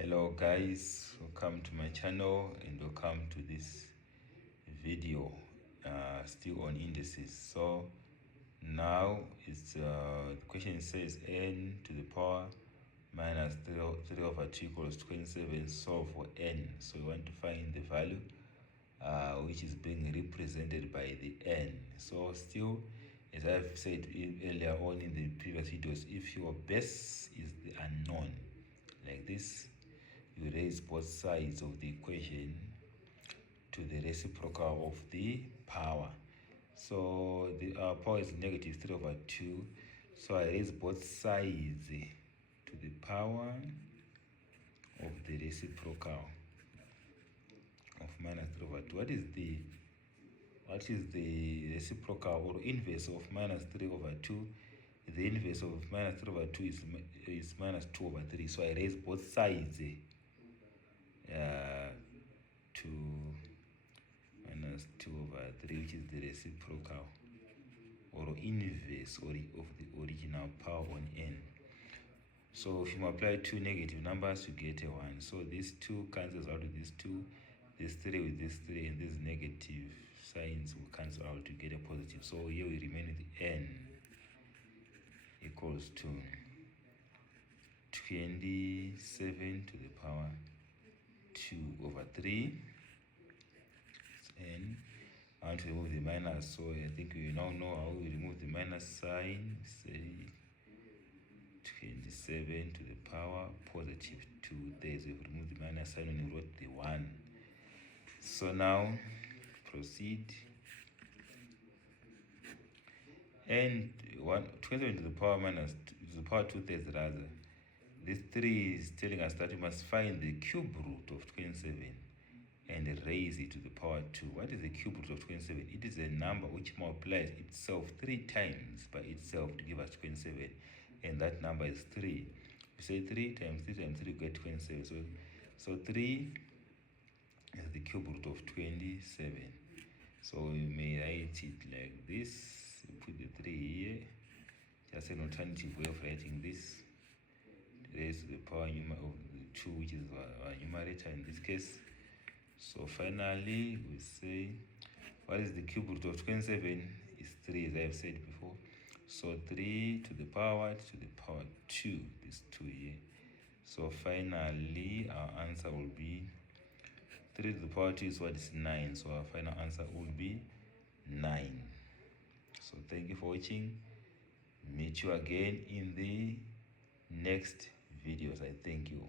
Hello guys, welcome to my channel and welcome to this video still on indices. So now it's the question says n to the power minus 3 over 2 equals 27. Solve for n. So we want to find the value which is being represented by the n. So still, as I've said earlier on in the previous videos, if your base is the unknown like this, you raise both sides of the equation to the reciprocal of the power. So the power is negative 3 over 2. So I raise both sides to the power of the reciprocal of minus 3 over 2. What is the reciprocal or inverse of minus 3 over 2? The inverse of minus 3 over 2 is minus 2 over 3. So I raise both sides to minus 2 over 3, which is the reciprocal or inverse of the original power on n. So if you multiply two negative numbers, you get a 1. So these 2 cancels out with these 2, this 3 with this 3, and these negative signs will cancel out to get a positive. So here we remain with n equals to 27 to the power 2 over 3. And I want to remove the minus, so I think we now know how we remove the minus sign. Say 27 to the power positive 2. There, so we've removed the minus sign when we wrote the 1. So now proceed. And 27 to the power minus to the power 2/3 rather. This 3 is telling us that we must find the cube root of 27 and raise it to the power 2. What is the cube root of 27? It is a number which multiplies itself 3 times by itself to give us 27, and that number is 3. We say 3 times 3 times 3, you get 27. So 3 is the cube root of 27. So we may write it like this. We put the 3 here, just an alternative way of writing this. Raise to the power of the 2, which is our numerator in this case. So finally we say, what is the cube root of 27? Is 3, as I have said before. So 3 to the power 2, this 2 here. So finally our answer will be 3 to the power 2 is what is 9. So our final answer will be 9. So thank you for watching. Meet you again in the next videos. I thank you.